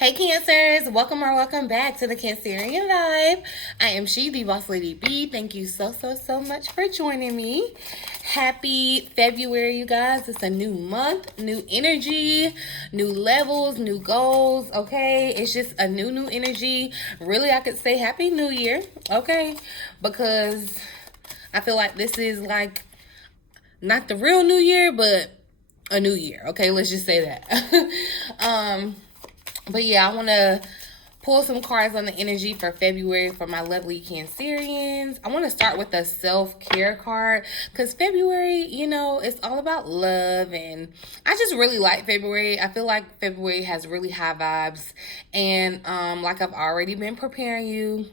Hey Cancers, welcome or welcome back to the Cancerian Vibe. I am she, the Boss Lady B. Thank you so much for joining me. Happy February, you guys. It's a new month, new energy, new levels, new goals, okay? It's just a new energy. Really, I could say Happy New Year, okay? Because I feel like this is like not the real New Year, but a new year, okay? Let's just say that. But yeah, I want to pull some cards on the energy for February for my lovely Cancerians. I want to start with the self-care card because February, it's all about love, and I just really like February. I feel like February has really high vibes, and like I've already been preparing you,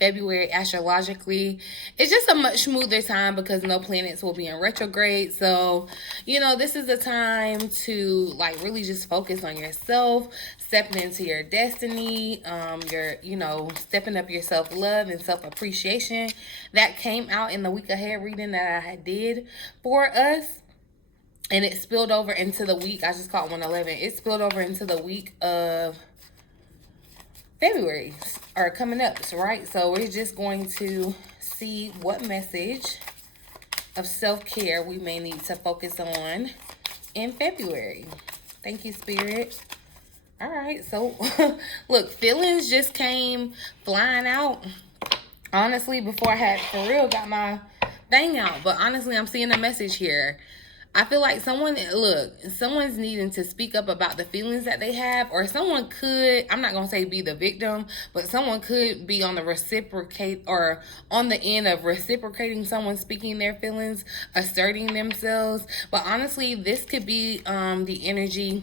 February astrologically, it's just a much smoother time because no planets will be in retrograde. So, this is the time to like really just focus on yourself, stepping into your destiny, stepping up your self-love and self-appreciation. That came out in the week ahead reading that I did for us. And it spilled over into the week. I just caught 111. It spilled over into the week of February are coming up, right? So we're just going to see what message of self-care we may need to focus on in February. Thank you, Spirit. All right, so look, feelings just came flying out. Honestly, before I had for real got my thing out, but honestly, I'm seeing a message here. I feel like someone's needing to speak up about the feelings that they have, or someone could, I'm not going to say be the victim, but someone could be on the reciprocate or on the end of reciprocating someone speaking their feelings, asserting themselves. But honestly, this could be the energy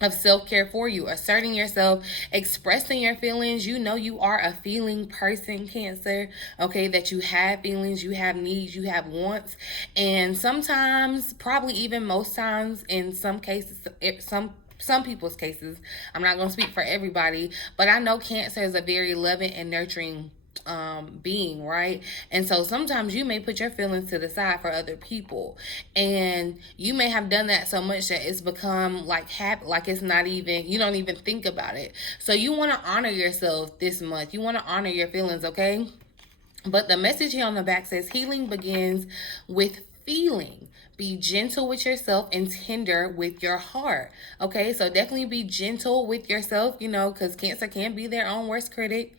of self-care for you, asserting yourself, expressing your feelings. You are a feeling person, Cancer, okay? That you have feelings, you have needs, you have wants, and sometimes, probably even most times, in some cases, some people's cases, I'm not going to speak for everybody, but I know Cancer is a very loving and nurturing being, right? And so sometimes you may put your feelings to the side for other people, and you may have done that so much that it's become like like it's not even, you don't even think about it. So you want to honor yourself this month. You want to honor your feelings, okay? But the message here on the back says healing begins with feeling. Be gentle with yourself and tender with your heart. Okay, so definitely be gentle with yourself, because Cancer can be their own worst critic.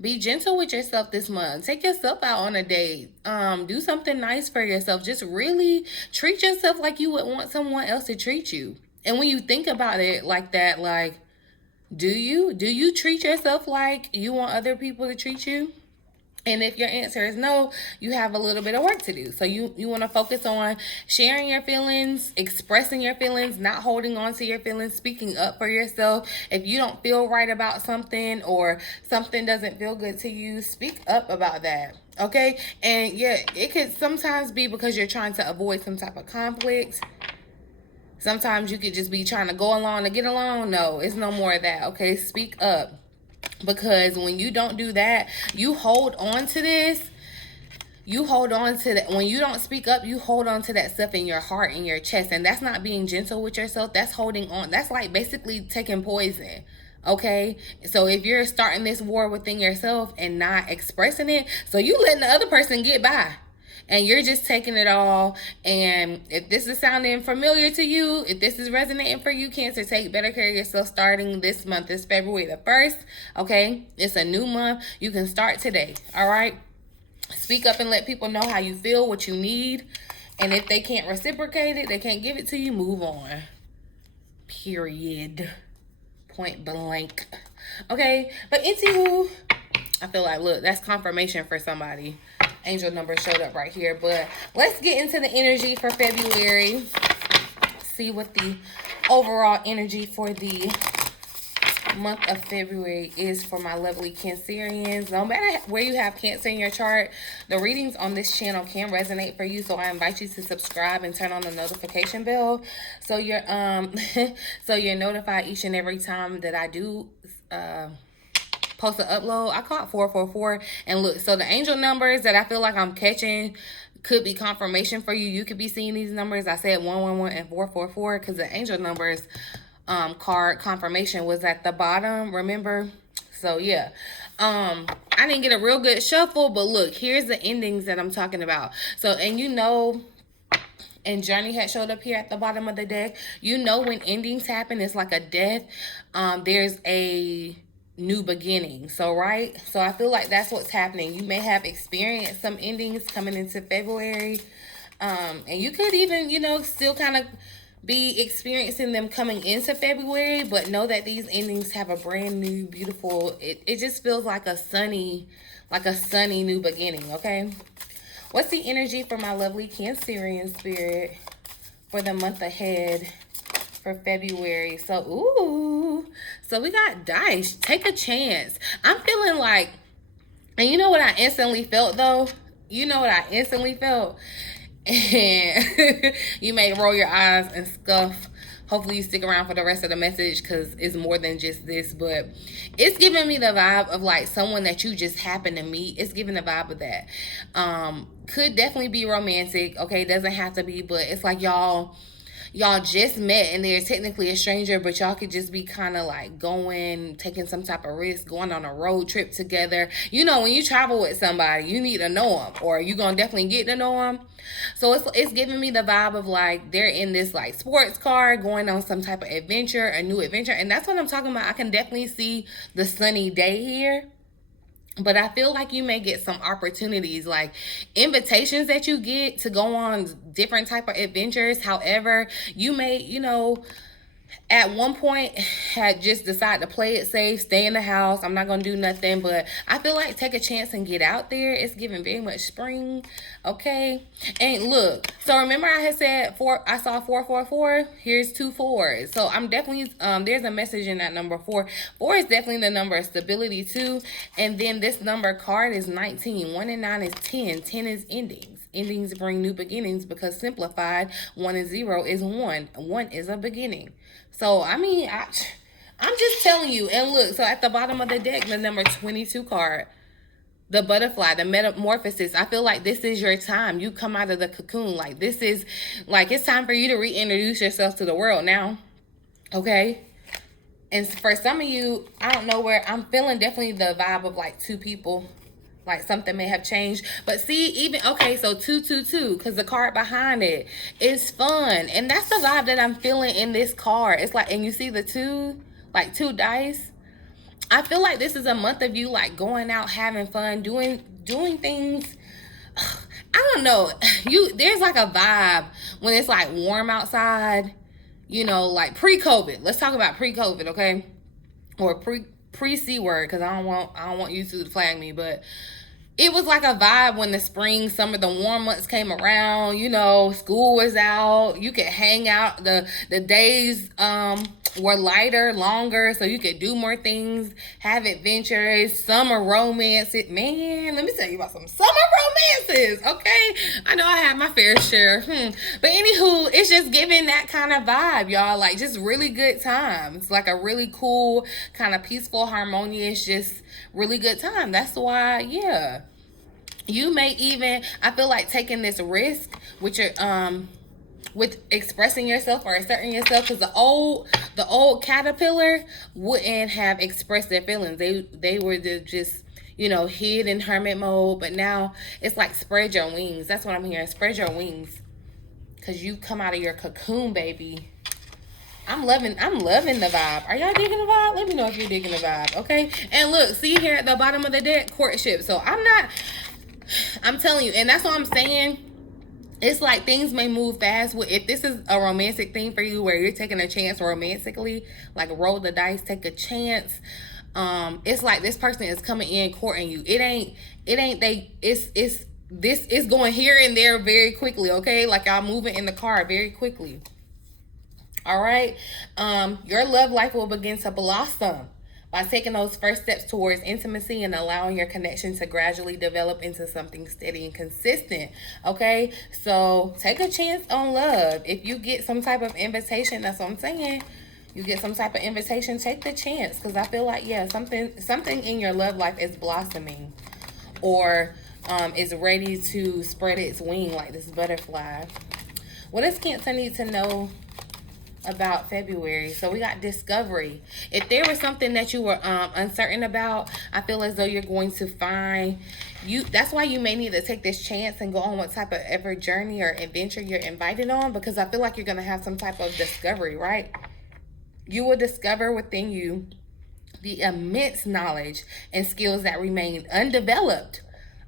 Be gentle with yourself this month. Take yourself out on a date. Do something nice for yourself. Just really treat yourself like you would want someone else to treat you. And when you think about it like that, like, do you treat yourself like you want other people to treat you? And if your answer is no, you have a little bit of work to do. So you want to focus on sharing your feelings, expressing your feelings, not holding on to your feelings, speaking up for yourself. If you don't feel right about something or something doesn't feel good to you, speak up about that. Okay? And yeah, it could sometimes be because you're trying to avoid some type of conflict. Sometimes you could just be trying to go along to get along. No, it's no more of that. Okay? Speak up. Because when you don't do that, you hold on to this. You hold on to that. When you don't speak up, you hold on to that stuff in your heart, in your chest. And that's not being gentle with yourself. That's holding on. That's like basically taking poison. Okay? So if you're starting this war within yourself and not expressing it, so you letting the other person get by. And you're just taking it all. And if this is sounding familiar to you, if this is resonating for you, Cancer, take better care of yourself starting this month. It's February the 1st. Okay? It's a new month. You can start today. All right? Speak up and let people know how you feel, what you need. And if they can't reciprocate it, they can't give it to you, move on. Period. Point blank. Okay? But anywho, I feel like, look, that's confirmation for somebody. Angel number showed up right here. But let's get into the energy for February. See what the overall energy for the month of February is for my lovely Cancerians. No matter where you have Cancer in your chart, the readings on this channel can resonate for you. So I invite you to subscribe and turn on the notification bell so you're so you're notified each and every time that I do post an upload. I caught 444, and look, so the angel numbers that I feel like I'm catching could be confirmation for you. You could be seeing these numbers. I said 111 and 444 because the angel numbers card confirmation was at the bottom, remember? So yeah, I didn't get a real good shuffle, but look, here's the endings that I'm talking about. So, and you know, and Journey had showed up here at the bottom of the deck. You know, when endings happen, it's like a death. There's a new beginning. So, right? So I feel like that's what's happening. You may have experienced some endings coming into February. And you could even, you know, still kind of be experiencing them coming into February, but know that these endings have a brand new, beautiful, it just feels like a sunny new beginning, okay? What's the energy for my lovely Cancerian spirit for the month ahead for February? So, ooh, so we got dice. Take a chance. I'm feeling like, and you know what I instantly felt though? You know what I instantly felt? And you may roll your eyes and scuff. Hopefully you stick around for the rest of the message because it's more than just this, but it's giving me the vibe of like someone that you just happen to meet. It's giving the vibe of that. Could definitely be romantic, okay? Doesn't have to be, but it's like y'all just met and they're technically a stranger, but y'all could just be kind of like taking some type of risk, going on a road trip together. You know, when you travel with somebody, you need to know them, or you gonna definitely get to know them. So it's giving me the vibe of like they're in this like sports car going on some type of adventure, a new adventure. And that's what I'm talking about. I can definitely see the sunny day here. But I feel like you may get some opportunities, like invitations that you get to go on different type of adventures. However, you may, you know, at one point had just decided to play it safe, stay in the house. I'm not going to do nothing, but I feel like take a chance and get out there. It's giving very much spring, okay? And look, so remember I had said I saw 444. Here's 2 4s. So I'm definitely, there's a message in that number 4. 4 is definitely the number of stability too. And then this number card is 19. 1 and 9 is 10. 10 is endings. Endings bring new beginnings because simplified, 1 and 0 is 1. 1 is a beginning. So, I mean, I'm just telling you. And look, so at the bottom of the deck, the number 22 card, the butterfly, the metamorphosis. I feel like this is your time. You come out of the cocoon. Like, this is, like, it's time for you to reintroduce yourself to the world now. Okay? And for some of you, I don't know where, I'm feeling definitely the vibe of, like, 2 people. Like something may have changed. But see, even, okay, so 222, because the card behind it is fun. And that's the vibe that I'm feeling in this card. It's like, and you see the 2, like 2 dice. I feel like this is a month of you like going out, having fun, doing things. I don't know. There's like a vibe when it's like warm outside, you know, like pre-COVID. Let's talk about pre-COVID, okay? Or pre-C word, because I don't want you to flag me, but it was like a vibe when the spring, summer, the warm months came around. You know, school was out. You could hang out. The days were lighter, longer, so you could do more things, have adventures, summer romance. Man, let me tell you about some summer romances, okay? I know I have my fair share. But anywho, it's just giving that kind of vibe, y'all. Like, just really good time. It's like a really cool, kind of peaceful, harmonious, just really good time. That's why, yeah. You may even, I feel like taking this risk with your with expressing yourself or asserting yourself, because the old caterpillar wouldn't have expressed their feelings. They were just, you know, hid in hermit mode. But now it's like spread your wings. That's what I'm hearing. Spread your wings, because you come out of your cocoon, baby. I'm loving the vibe. Are y'all digging the vibe? Let me know if you're digging the vibe, okay? And look, see here at the bottom of the deck, courtship. So I'm telling you, and that's what I'm saying. It's like things may move fast. If this is a romantic thing for you where you're taking a chance romantically, like roll the dice, take a chance. It's like this person is coming in courting you. This is going here and there very quickly, okay? Like y'all moving in the car very quickly. All right. Your love life will begin to blossom by taking those first steps towards intimacy and allowing your connection to gradually develop into something steady and consistent. Okay, so take a chance on love. If you get some type of invitation, that's what I'm saying. You get some type of invitation, take the chance, because I feel like, yeah, something in your love life is blossoming, or is ready to spread its wing like this butterfly. What does Cancer need to know about February. So we got discovery. If there was something that you were uncertain about, I feel as though you're going to find you. That's why you may need to take this chance and go on what type of ever journey or adventure you're invited on, because I feel like you're going to have some type of discovery, right? You will discover within you the immense knowledge and skills that remain undeveloped,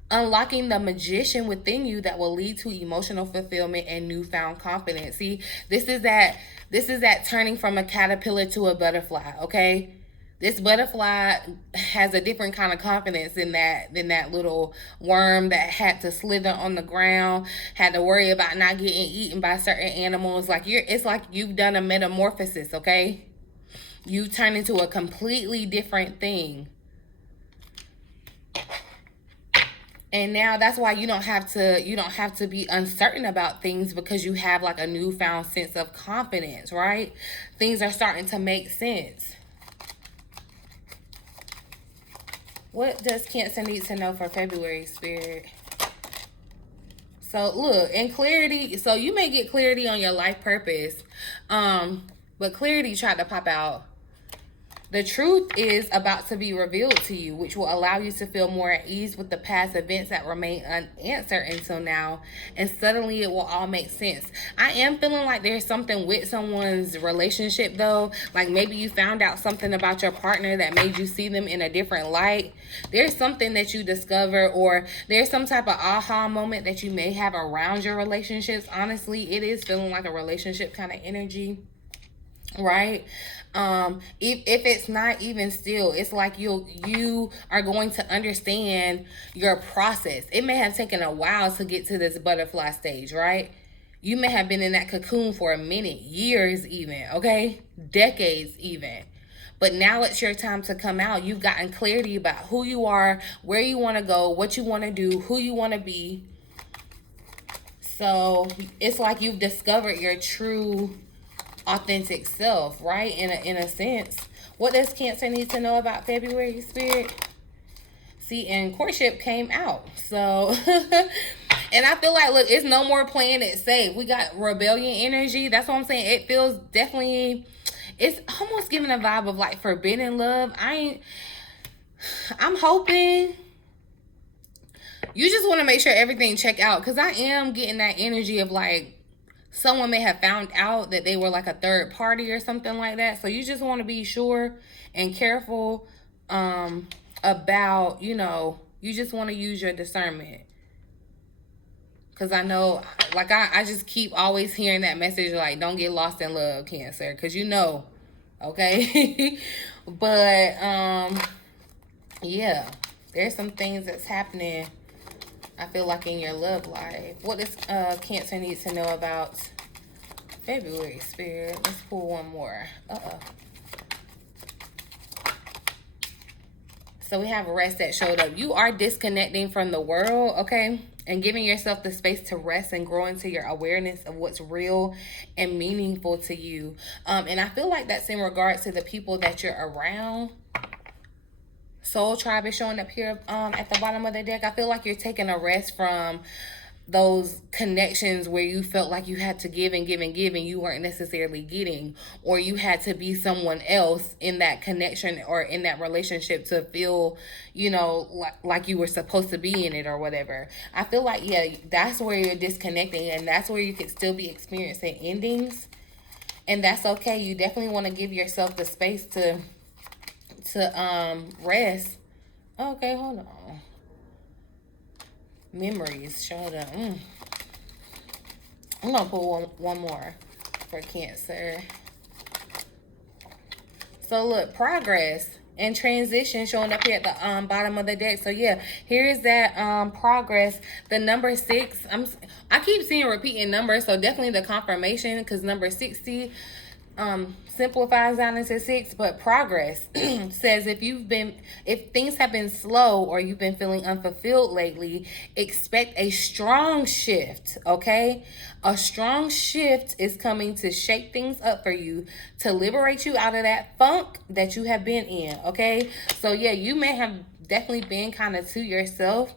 unlocking the magician within you that will lead to emotional fulfillment and newfound confidence. See, this is that turning from a caterpillar to a butterfly, okay? This butterfly has a different kind of confidence than that little worm that had to slither on the ground, had to worry about not getting eaten by certain animals. It's like you've done a metamorphosis, okay? You turn into a completely different thing. And now that's why you don't have to be uncertain about things, because you have like a newfound sense of confidence, right? Things are starting to make sense. What does Cancer need to know for February, Spirit? So look, in clarity, so you may get clarity on your life purpose. But clarity tried to pop out. The truth is about to be revealed to you, which will allow you to feel more at ease with the past events that remain unanswered until now. And suddenly it will all make sense. I am feeling like there's something with someone's relationship, though. Like maybe you found out something about your partner that made you see them in a different light. There's something that you discover, or there's some type of aha moment that you may have around your relationships. Honestly, it is feeling like a relationship kind of energy, right? If it's not, even still, it's like you are going to understand your process. It may have taken a while to get to this butterfly stage, right? You may have been in that cocoon for a minute, years even, okay? Decades even. But now it's your time to come out. You've gotten clarity about who you are, where you want to go, what you want to do, who you want to be. So it's like you've discovered your true authentic self, right? In a sense. What does Cancer need to know about February, Spirit? See, and courtship came out. So and I feel like, look, it's no more playing it safe. We got rebellion energy. That's what I'm saying. It feels definitely, it's almost giving a vibe of like forbidden love. I'm hoping you just want to make sure everything check out, because I am getting that energy of like someone may have found out that they were like a third party or something like that. So you just want to be sure and careful about, you just want to use your discernment. Because I know, like, I just keep always hearing that message, like, don't get lost in love, Cancer. Because okay? But, yeah, there's some things that's happening, I feel like, in your love life. What does Cancer need to know about February, Spirit? Let's pull one more. So we have rest that showed up. You are disconnecting from the world, okay? And giving yourself the space to rest and grow into your awareness of what's real and meaningful to you. And I feel like that's in regards to the people that you're around. Soul Tribe is showing up here at the bottom of the deck. I feel like you're taking a rest from those connections where you felt like you had to give and give and give and you weren't necessarily getting, or you had to be someone else in that connection or in that relationship to feel, like you were supposed to be in it or whatever. I feel like, yeah, that's where you're disconnecting, and that's where you could still be experiencing endings, and that's okay. You definitely want to give yourself the space to rest. Okay, hold on. Memories showed up. I'm gonna pull one more for Cancer. So look, progress and transition showing up here at the bottom of the deck. So yeah, here's that progress. The number 6. I keep seeing repeating numbers, so definitely the confirmation, because number 60 simplifies down into 6, but progress says if things have been slow or you've been feeling unfulfilled lately, expect a strong shift, okay? A strong shift is coming to shake things up for you, to liberate you out of that funk that you have been in, okay? So yeah, you may have definitely been kind of to yourself.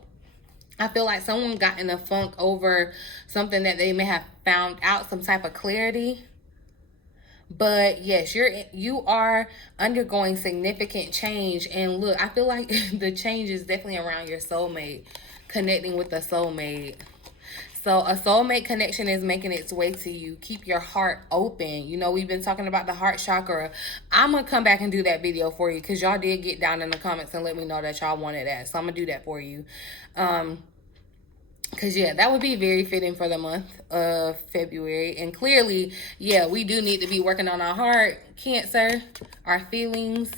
I feel like someone got in a funk over something that they may have found out, some type of clarity. But yes, you are undergoing significant change. And look, I feel like the change is definitely around your soulmate, connecting with a soulmate. So a soulmate connection is making its way to you. Keep your heart open. You know, we've been talking about the heart chakra. I'm going to come back and do that video for you because y'all did get down in the comments and let me know that y'all wanted that. So I'm going to do that for you. Because, yeah, that would be very fitting for the month of February. And clearly, yeah, we do need to be working on our heart, Cancer, our feelings.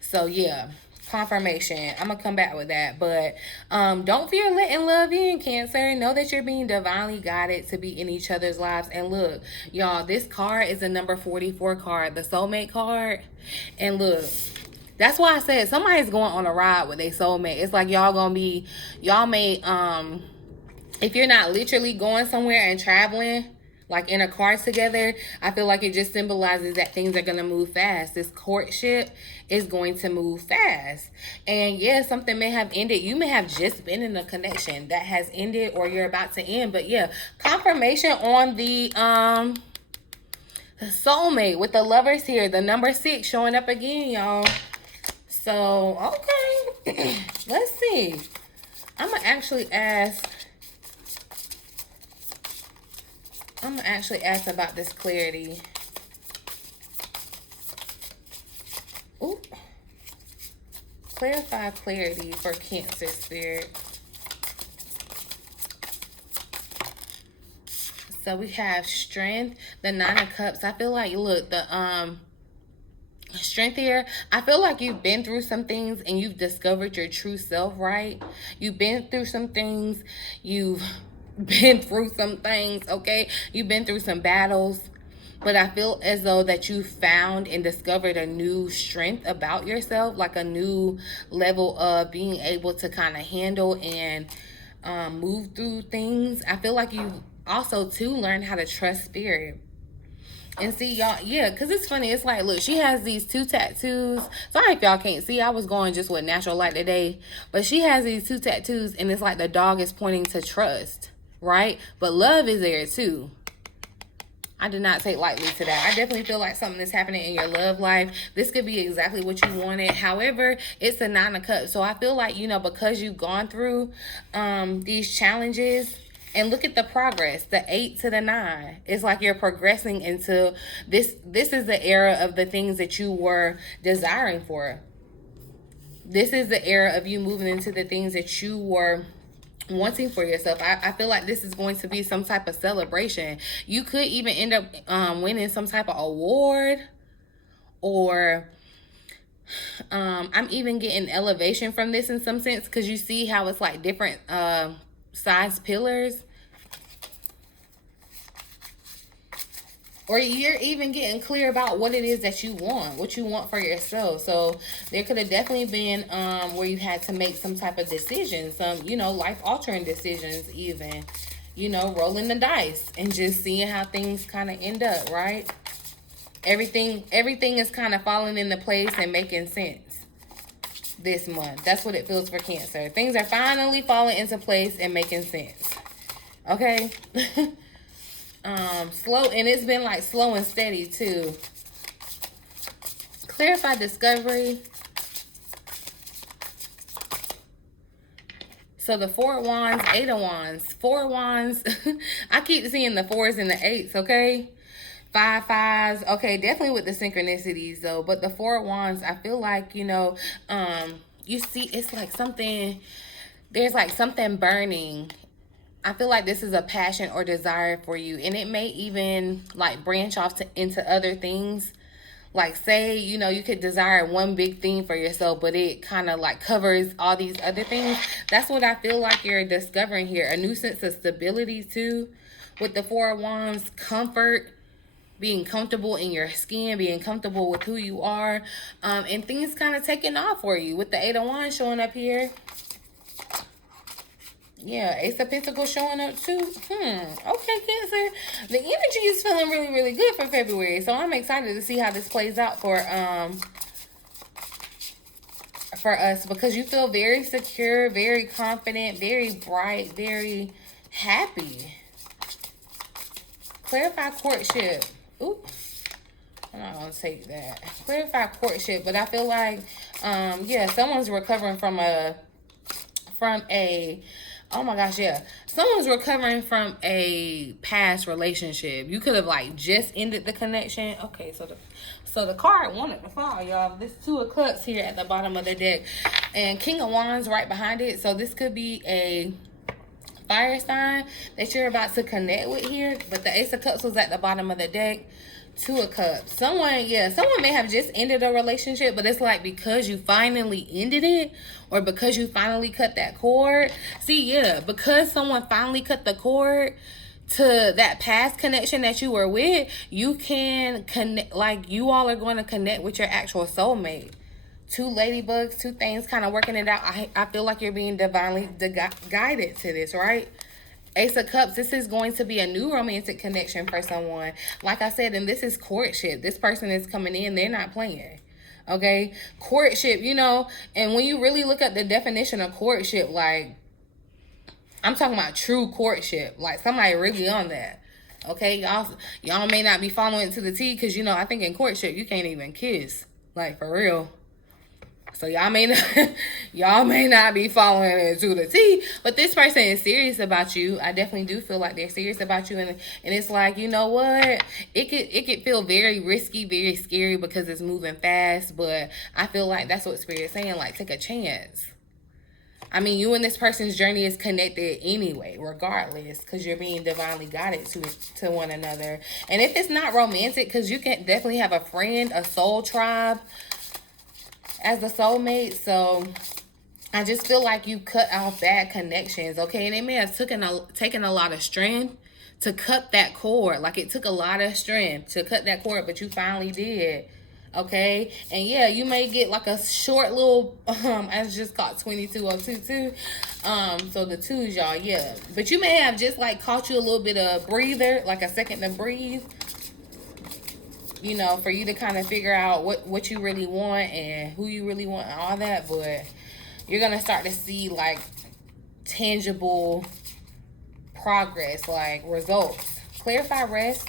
So, yeah, confirmation. I'm going to come back with that. But don't fear letting love in, Cancer. Know that you're being divinely guided to be in each other's lives. And look, y'all, this card is a number 44 card, the soulmate card. And look, that's why I said somebody's going on a ride with their soulmate. It's like y'all may, if you're not literally going somewhere and traveling, like in a car together, I feel like it just symbolizes that things are going to move fast. This courtship is going to move fast. And yeah, something may have ended. You may have just been in a connection that has ended or you're about to end. But yeah, confirmation on the soulmate with the lovers here. The number 6 showing up again, y'all. So, okay. Let's see. I'm going to actually ask about this clarity. Ooh. Clarify clarity for Cancer spirit. So we have strength, the 9 of Cups. I feel like, look, the strength here, I feel like you've been through some things and you've discovered your true self, right? You've been through some things, you've been through some things, okay? You've been through some battles, but I feel as though that you found and discovered a new strength about yourself, like a new level of being able to kind of handle and move through things. I feel like you also too learned how to trust spirit. And see, y'all, yeah, because it's funny. It's like, look, she has these 2 tattoos. Sorry if y'all can't see. I was going just with natural light today. But she has these 2 tattoos, and it's like the dog is pointing to trust, right? But love is there, too. I do not take lightly to that. I definitely feel like something is happening in your love life. This could be exactly what you wanted. However, it's a 9 of Cups. So I feel like, you know, because you've gone through these challenges, and look at the progress, the 8 to the 9. It's like you're progressing into this. This is the era of the things that you were desiring for. This is the era of you moving into the things that you were wanting for yourself. I feel like this is going to be some type of celebration. You could even end up winning some type of award, or I'm even getting elevation from this in some sense, because you see how it's like different size pillars, or you're even getting clear about what it is that you want for yourself. So there could have definitely been where you had to make some type of decision, some, you know, life altering decisions, even, you know, rolling the dice and just seeing how things kind of end up, right? Everything is kind of falling into place and making sense this month. That's what it feels for Cancer. Things are finally falling into place and making sense. Okay. Slow, and it's been like slow and steady too. Clarify discovery. So the 4 of Wands, 8 of Wands, 4 of Wands. I keep seeing the 4s and the 8s, okay? 5 5s. Okay, definitely with the synchronicities though. But the 4 of Wands, I feel like, you know, you see, it's like something, there's like something burning. I feel like this is a passion or desire for you. And it may even like branch off into other things. Like say, you know, you could desire one big thing for yourself, but it kind of like covers all these other things. That's what I feel like you're discovering here. A new sense of stability too. With the 4 of Wands, comfort, being comfortable in your skin, being comfortable with who you are. And things kind of taking off for you. With the 8 of Wands showing up here. Yeah, Ace of Pentacles showing up too. Okay, Cancer. The energy is feeling really, really good for February. So I'm excited to see how this plays out for us, because you feel very secure, very confident, very bright, very happy. Clarify courtship. Ooh. I'm not gonna take that. Clarify courtship, but I feel like, yeah, someone's recovering from a, oh my gosh, yeah, someone's recovering from a past relationship. You could have like just ended the connection. Okay, so the card wanted to fall, y'all. This Two of Cups here at the bottom of the deck, and King of Wands right behind it. So this could be a fire sign that you're about to connect with here, but the Ace of Cups was at the bottom of the deck. Two of Cups. Someone may have just ended a relationship, but it's like because you finally ended it, or because you finally cut that cord. See, yeah, because someone finally cut the cord to that past connection that you were with, you can connect, like you all are going to connect with your actual soulmate. Two ladybugs, two things kind of working it out. I feel like you're being divinely guided to this, right? Ace of Cups, this is going to be a new romantic connection for someone. Like I said, and this is courtship. This person is coming in, they're not playing. Okay? Courtship, you know, and when you really look at the definition of courtship, like, I'm talking about true courtship. Like, somebody really on that. Okay? Y'all may not be following it to the T, because, you know, I think in courtship, you can't even kiss. Like, for real. So y'all may not be following it to the T, but this person is serious about you. I definitely do feel like they're serious about you, and it's like, you know what? It could feel very risky, very scary because it's moving fast, but I feel like that's what Spirit's saying, like, take a chance. I mean, you and this person's journey is connected anyway, regardless, because you're being divinely guided to one another. And if it's not romantic, because you can definitely have a friend, a soul tribe, as a soulmate. So I just feel like you cut off bad connections, okay? And it may have taken a lot of strength to cut that cord. Like, it took a lot of strength to cut that cord, but you finally did, okay? And yeah, you may get like a short little, I just got 22022. So the twos, y'all, yeah. But you may have just like caught you a little bit of breather, like a second to breathe, you know, for you to kind of figure out what you really want and who you really want and all that. But you're going to start to see, like, tangible progress, like, results. Clarify rest.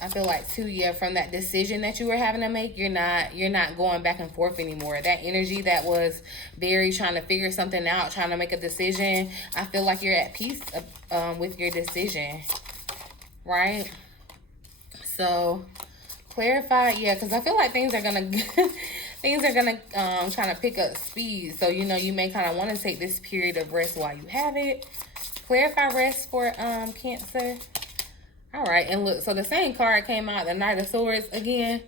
I feel like, too, yeah, from that decision that you were having to make, you're not going back and forth anymore. That energy that was very trying to figure something out, trying to make a decision, I feel like you're at peace with your decision. Right? So clarify, yeah, because I feel like things are gonna try to pick up speed. So, you know, you may kind of want to take this period of rest while you have it. Clarify rest for Cancer. All right, and look, so the same card came out, the Knight of Swords again.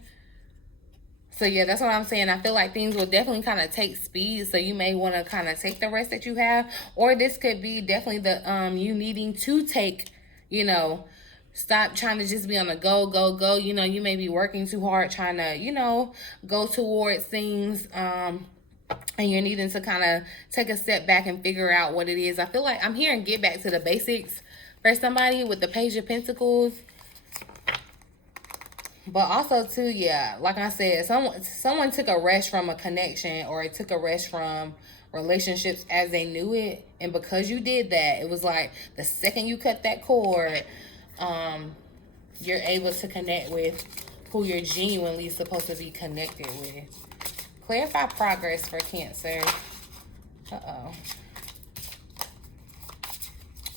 So yeah, that's what I'm saying. I feel like things will definitely kind of take speed. So you may want to kind of take the rest that you have, or this could be definitely the you needing to take, you know, stop trying to just be on the go. You know, you may be working too hard trying to, you know, go towards things. And you're needing to kind of take a step back and figure out what it is. I feel like I'm hearing get back to the basics for somebody with the Page of Pentacles. But also, too, yeah, like I said, someone took a rest from a connection, or it took a rest from relationships as they knew it. And because you did that, it was like the second you cut that cord, you're able to connect with who you're genuinely supposed to be connected with. Clarify progress for Cancer.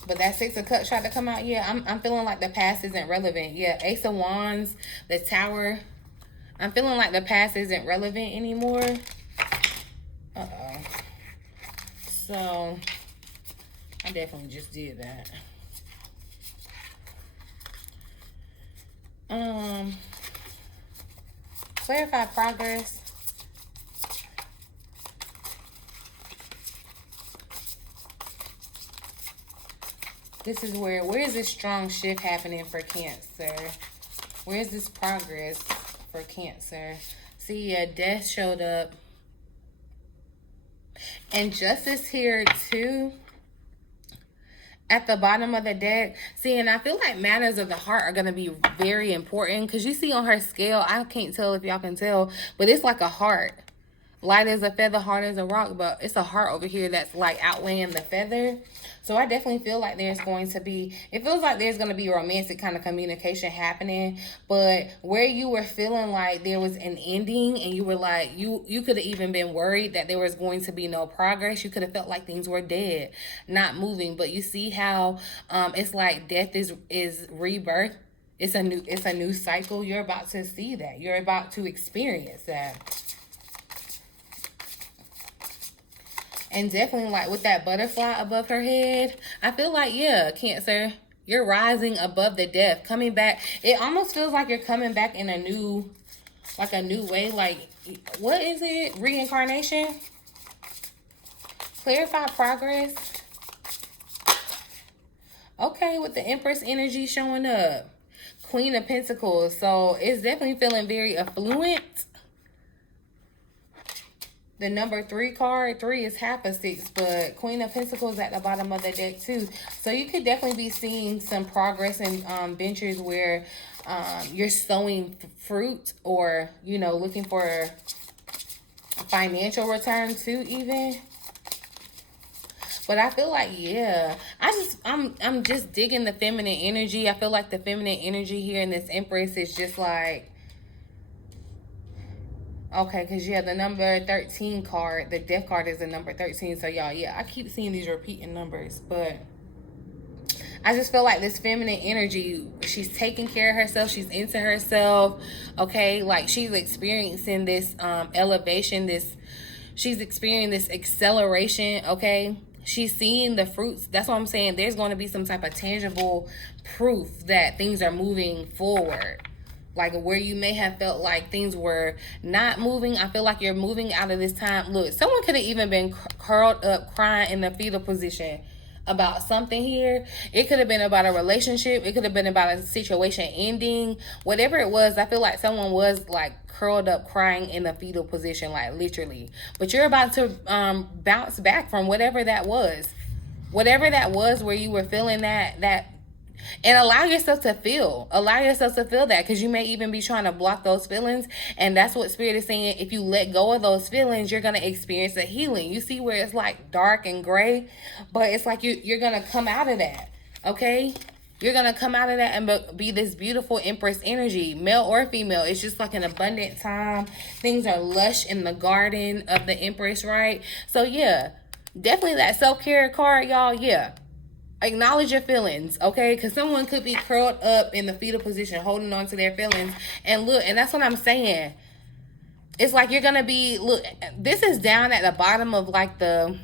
But that Six of Cups tried to come out. Yeah, I'm feeling like the past isn't relevant. Yeah, Ace of Wands, the Tower. I'm feeling like the past isn't relevant anymore. So I definitely just did that. Clarify progress. This is where is this strong shift happening for Cancer? Where is this progress for Cancer? See, Death showed up. And Justice here too. At the bottom of the deck. See, and I feel like matters of the heart are going to be very important. Because you see on her scale, I can't tell if y'all can tell, but it's like a heart. Light as a feather, hard as a rock, but it's a heart over here that's like outweighing the feather. So I definitely feel like there's going to be, it feels like there's going to be romantic kind of communication happening. But where you were feeling like there was an ending and you were like, you could have even been worried that there was going to be no progress. You could have felt like things were dead, not moving. But you see how it's like death is rebirth. It's a new cycle. You're about to see that. You're about to experience that. And definitely, like, with that butterfly above her head, I feel like, yeah, Cancer, you're rising above the death, coming back. It almost feels like you're coming back in a new way. Like, what is it? Reincarnation? Clarify progress. Okay, with the Empress energy showing up. Queen of Pentacles. So, it's definitely feeling very affluent. The number 3 card, 3 is half a 6, but Queen of Pentacles at the bottom of the deck too. So you could definitely be seeing some progress in ventures where you're sowing fruit, or, you know, looking for a financial return too even. But I feel like, yeah, I'm just digging the feminine energy. I feel like the feminine energy here in this Empress is just like, okay, because yeah, the number 13 card, the death card is the number 13. So y'all, yeah, I keep seeing these repeating numbers, but I just feel like this feminine energy, she's taking care of herself, she's into herself, okay? Like, she's experiencing this elevation, she's experiencing this acceleration, okay? She's seeing the fruits. That's what I'm saying. There's going to be some type of tangible proof that things are moving forward. Like, where you may have felt like things were not moving, I feel like you're moving out of this time. Look, someone could have even been curled up crying in the fetal position about something here. It could have been about a relationship. It could have been about a situation ending. Whatever it was, I feel like someone was like curled up crying in the fetal position, like literally. But you're about to bounce back from whatever that was. Whatever that was, where you were feeling that. And allow yourself to feel that, because you may even be trying to block those feelings. And that's what Spirit is saying. If you let go of those feelings, you're going to experience a healing. You see where it's like dark and gray, but it's like you're going to come out of that. Okay. You're going to come out of that and be this beautiful Empress energy, male or female. It's just like an abundant time. Things are lush in the garden of the Empress, right? So yeah, definitely that self-care card, y'all. Yeah. Acknowledge your feelings, okay? Because someone could be curled up in the fetal position, holding on to their feelings. And look, and that's what I'm saying. It's like you're going to be, look, this is down at the bottom of like the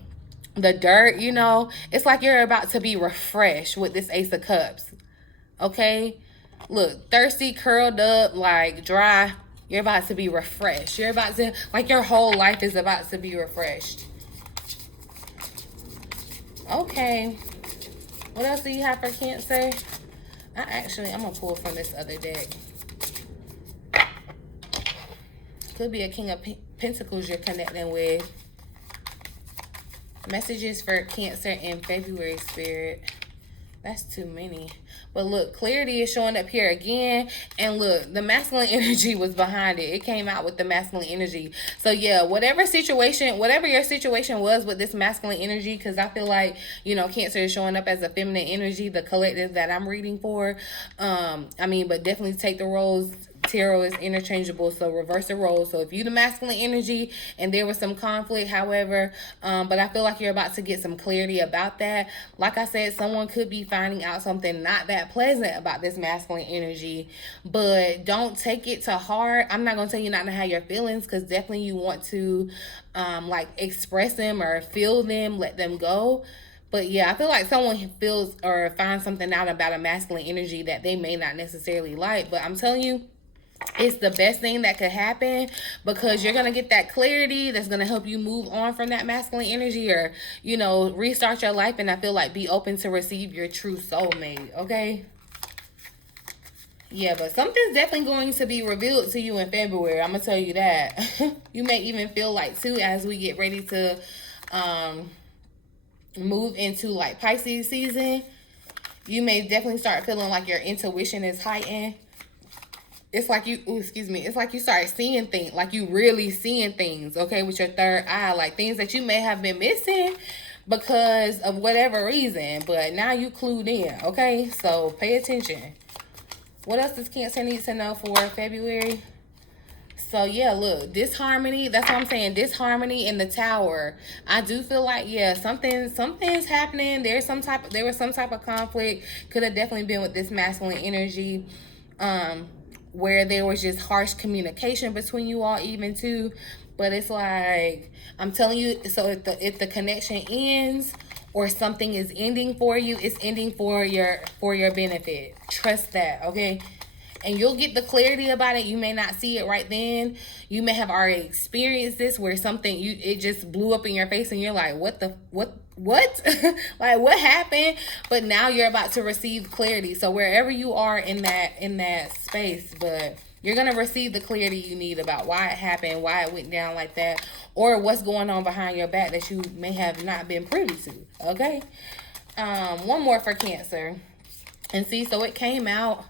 dirt, you know? It's like you're about to be refreshed with this Ace of Cups, okay? Look, thirsty, curled up, like dry. You're about to be refreshed. You're about to, like, your whole life is about to be refreshed. Okay. What else do you have for Cancer? I'm going to pull from this other deck. Could be a King of Pentacles you're connecting with. Messages for Cancer in February, Spirit. That's too many. But look, clarity is showing up here again. And look, the masculine energy was behind it. It came out with the masculine energy. So yeah, whatever your situation was with this masculine energy, because I feel like, you know, Cancer is showing up as a feminine energy, the collective that I'm reading for. But definitely take the roles. Tarot is interchangeable, so reverse the roles. So if you the masculine energy and there was some conflict, however, but I feel like you're about to get some clarity about that. Like I said, someone could be finding out something not that pleasant about this masculine energy, but don't take it to heart. I'm not gonna tell you not to have your feelings, because definitely you want to like express them or feel them, let them go. But yeah, I feel like someone feels or finds something out about a masculine energy that they may not necessarily like, but I'm telling you, it's the best thing that could happen, because you're going to get that clarity that's going to help you move on from that masculine energy, or, you know, restart your life. And I feel like be open to receive your true soulmate, okay? Yeah, but something's definitely going to be revealed to you in February. I'm going to tell you that. You may even feel like, too, as we get ready to move into, like, Pisces season, you may definitely start feeling like your intuition is heightened. it's like you, ooh, excuse me, it's like you start seeing things, like you really seeing things, okay, with your third eye, like things that you may have been missing because of whatever reason, but now you clued in, okay? So pay attention. What else does Cancer need to know for February? So yeah, look, disharmony, that's what I'm saying, disharmony in the Tower. I do feel like, yeah, something's happening. There was some type of conflict. Could have definitely been with this masculine energy. Where there was just harsh communication between you all even too. But it's like, I'm telling you, so if the connection ends or something is ending for you, it's ending for your benefit. Trust that, okay? And you'll get the clarity about it. You may not see it right then. You may have already experienced this where something, it just blew up in your face and you're like, what like what happened? But now you're about to receive clarity. So wherever you are in that space, but you're going to receive the clarity you need about why it happened, why it went down like that, or what's going on behind your back that you may have not been privy to. Okay. One more for Cancer. And see, so it came out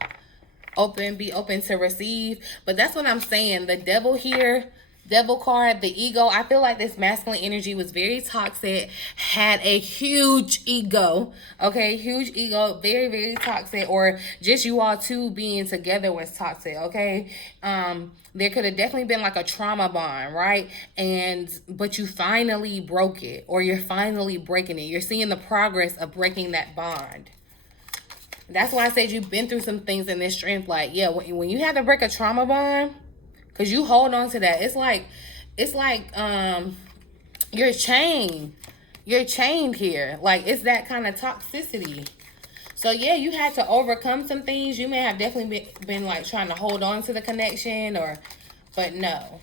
be open to receive, but that's what I'm saying. The devil here, devil card, the ego, I feel like this masculine energy was very toxic, had a huge ego, okay, huge ego, very, very toxic, or just you all two being together was toxic, okay. There could have definitely been like a trauma bond, right? But you finally broke it, or you're finally breaking it. You're seeing the progress of breaking that bond. That's why I said you've been through some things in this strength. Like, yeah, when you have to break a trauma bond, because you hold on to that, it's like you're chained. You're chained here. Like, it's that kind of toxicity. So, yeah, you had to overcome some things. You may have definitely been like, trying to hold on to the connection, but no.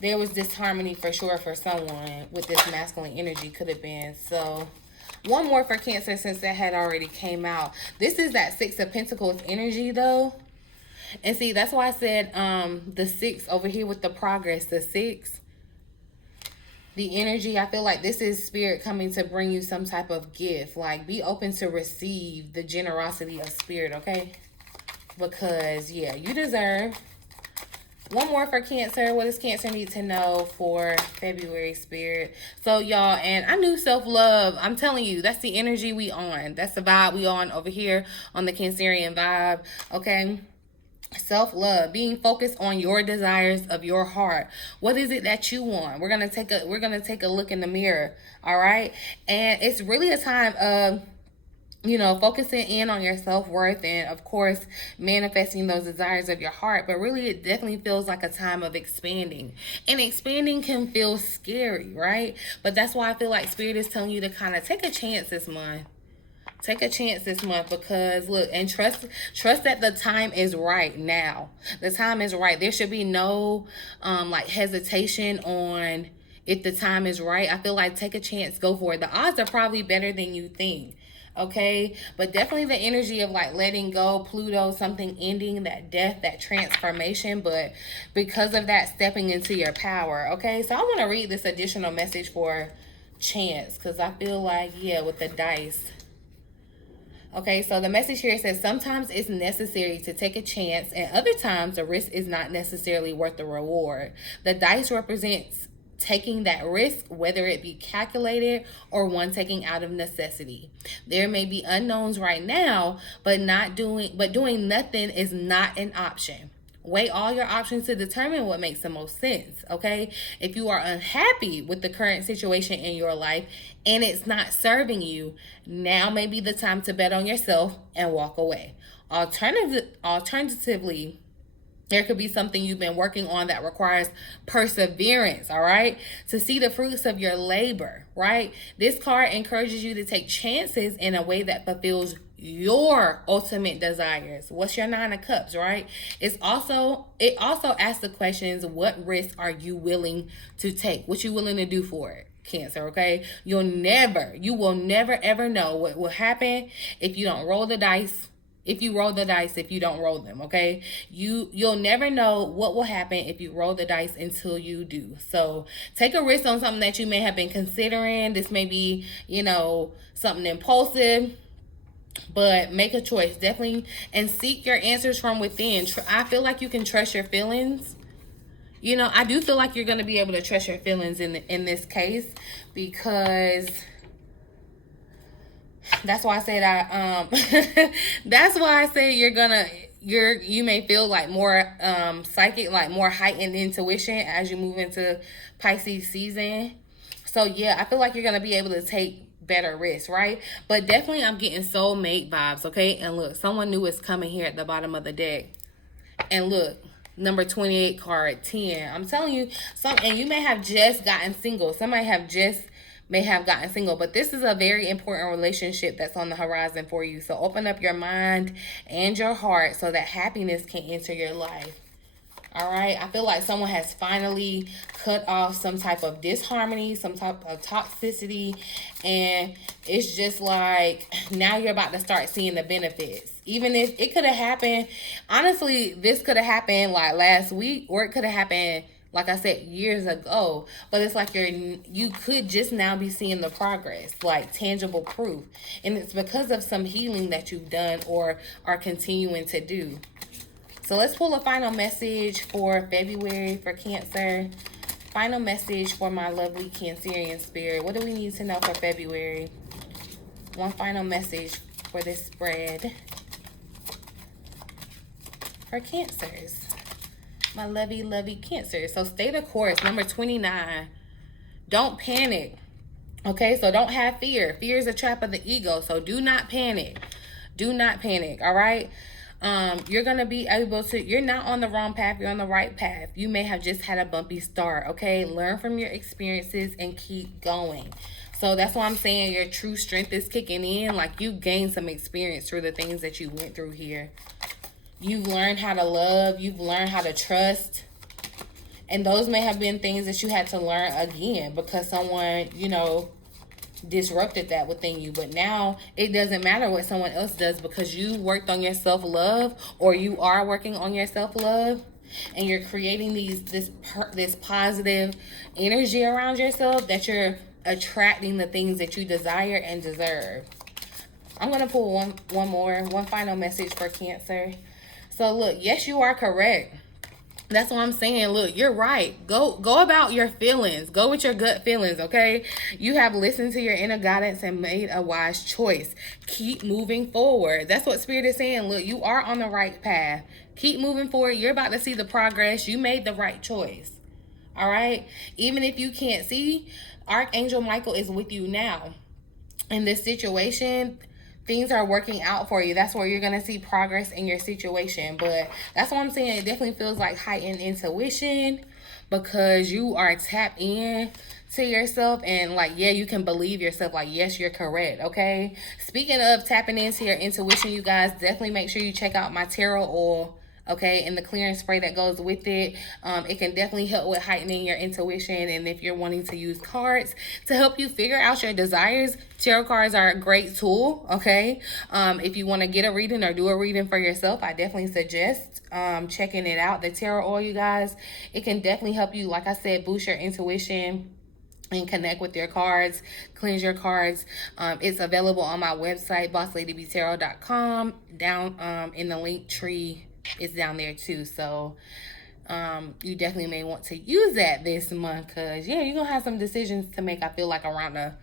There was disharmony for sure for someone with this masculine energy, could have been. So, one more for Cancer since that had already came out. This is that Six of Pentacles energy, though. And see, that's why I said the 6 over here with the progress, the 6. The energy, I feel like this is spirit coming to bring you some type of gift. Like, be open to receive the generosity of spirit, okay? Because, yeah, you deserve. One more for Cancer. What does Cancer need to know for February, spirit? So, y'all, and I knew self-love. I'm telling you, that's the energy we on. That's the vibe we on over here on the Cancerian vibe, okay? Self-love, being focused on your desires of your heart. What is it that you want? We're gonna take a look in the mirror, all right? And it's really a time of, you know, focusing in on your self-worth and, of course, manifesting those desires of your heart. But really, it definitely feels like a time of expanding. And expanding can feel scary, right? But that's why I feel like Spirit is telling you to kind of take a chance this month. Take a chance this month because, look, and trust that the time is right now. The time is right. There should be no, like, hesitation on if the time is right. I feel like take a chance, go for it. The odds are probably better than you think. Okay, but definitely the energy of like letting go, Pluto, something ending, that death, that transformation, but because of that, stepping into your power. Okay, so I want to read this additional message for chance because I feel like, yeah, with the dice. Okay, so the message here says sometimes it's necessary to take a chance and other times the risk is not necessarily worth the reward. The dice represents taking that risk, whether it be calculated or one taking out of necessity. There may be unknowns right now, but doing nothing is not an option. Weigh all your options to determine what makes the most sense, okay? If you are unhappy with the current situation in your life and it's not serving you, now may be the time to bet on yourself and walk away. Alternatively, there could be something you've been working on that requires perseverance, all right? To see the fruits of your labor, right? This card encourages you to take chances in a way that fulfills your ultimate desires. What's your 9 of Cups, right? It also asks the questions, what risks are you willing to take? What you willing to do for it? Cancer, okay? You will never ever know what will happen if you don't roll the dice. If you roll the dice, if you don't roll them, okay? You'll never know what will happen if you roll the dice until you do. So take a risk on something that you may have been considering. This may be, something impulsive. But make a choice, definitely, and seek your answers from within. I feel like you can trust your feelings. You know, I do feel like you're going to be able to trust your feelings in this case, because that's why I said that's why I said you may feel like more psychic, like more heightened intuition as you move into Pisces season. So yeah, I feel like you're going to be able to take better risks, right? But definitely I'm getting soulmate vibes, okay? And look, someone new is coming here at the bottom of the deck. And look, number 28 card, 10. I'm telling you, and you may have just gotten single. Somebody may have gotten single, but this is a very important relationship that's on the horizon for you. So open up your mind and your heart so that happiness can enter your life. All right, I feel like someone has finally cut off some type of disharmony, some type of toxicity, and it's just like now you're about to start seeing the benefits. Even if it could have happened, honestly, this could have happened like last week, or it could have happened, like I said, years ago. But it's like you could just now be seeing the progress, like tangible proof, and it's because of some healing that you've done or are continuing to do. So let's pull a final message for February for Cancer. Final message for my lovely Cancerian spirit. What do we need to know for February? One final message for this spread for Cancers. My lovey Cancer. So stay the course. Number 29. Don't panic. Okay, so don't have fear. Fear is a trap of the ego. So do not panic. Do not panic, all right? You're going to be able to, you're not on the wrong path, you're on the right path. You may have just had a bumpy start, okay? Learn from your experiences and keep going. So that's why I'm saying your true strength is kicking in. Like, you gained some experience through the things that you went through here. You've learned how to love, you've learned how to trust. And those may have been things that you had to learn again because someone, you know, disrupted that within you. But now it doesn't matter what someone else does because you worked on your self-love, or you are working on your self-love, and you're creating this positive energy around yourself that you're attracting the things that you desire and deserve. I'm going to pull one final message for Cancer. So look, yes, you are correct. That's what I'm saying. Look, you're right. Go about your feelings. Go with your gut feelings, okay? You have listened to your inner guidance and made a wise choice. Keep moving forward. That's what Spirit is saying. Look, you are on the right path. Keep moving forward. You're about to see the progress. You made the right choice, all right? Even if you can't see, Archangel Michael is with you now. In this situation, things are working out for you. That's where you're going to see progress in your situation. But that's what I'm saying. It definitely feels like heightened intuition because you are tapped in to yourself. And like, yeah, you can believe yourself. Like, yes, you're correct. Okay. Speaking of tapping into your intuition, you guys, definitely make sure you check out my tarot oil. Okay, and the clearing spray that goes with it. It can definitely help with heightening your intuition. And if you're wanting to use cards to help you figure out your desires, tarot cards are a great tool, okay? If you want to get a reading or do a reading for yourself, I definitely suggest checking it out. The tarot oil, you guys, it can definitely help you, like I said, boost your intuition and connect with your cards, cleanse your cards. It's available on my website, BossLadyBtarot.com. Down in the link tree, it's down there too. So you definitely may want to use that this month because, yeah, you're going to have some decisions to make, I feel like, around a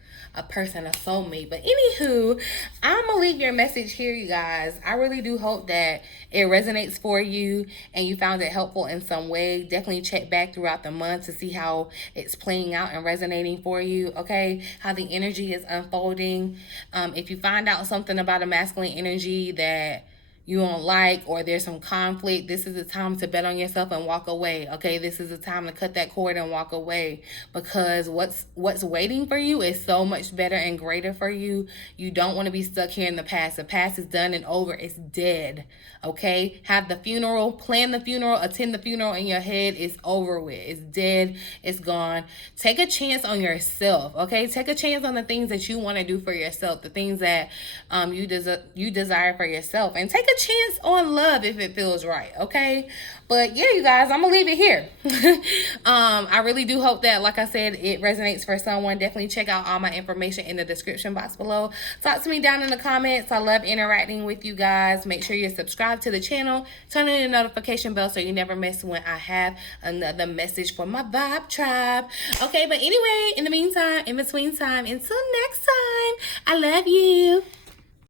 person, a soulmate. But anywho, I'm going to leave your message here, you guys. I really do hope that it resonates for you and you found it helpful in some way. Definitely check back throughout the month to see how it's playing out and resonating for you, okay? How the energy is unfolding. If you find out something about a masculine energy that you don't like, or there's some conflict, this is the time to bet on yourself and walk away, okay? This is the time to cut that cord and walk away because what's waiting for you is so much better and greater for you. You don't want to be stuck here in the past. The past is done and over. It's dead, okay? Have the funeral, plan the funeral, attend the funeral in your head. It's over with. It's dead. It's gone. Take a chance on yourself, okay? Take a chance on the things that you want to do for yourself, the things that you desire for yourself, and take a a chance on love if it feels right, okay? But yeah, you guys, I'm gonna leave it here. I really do hope that, like I said, it resonates for someone. Definitely check out all my information in the description box below. Talk to me down in the comments. I love interacting with you guys. Make sure you're subscribed to the channel. Turn on the notification bell so you never miss when I have another message for my vibe tribe. Okay, but anyway, in the meantime, in between time, until next time, I love you.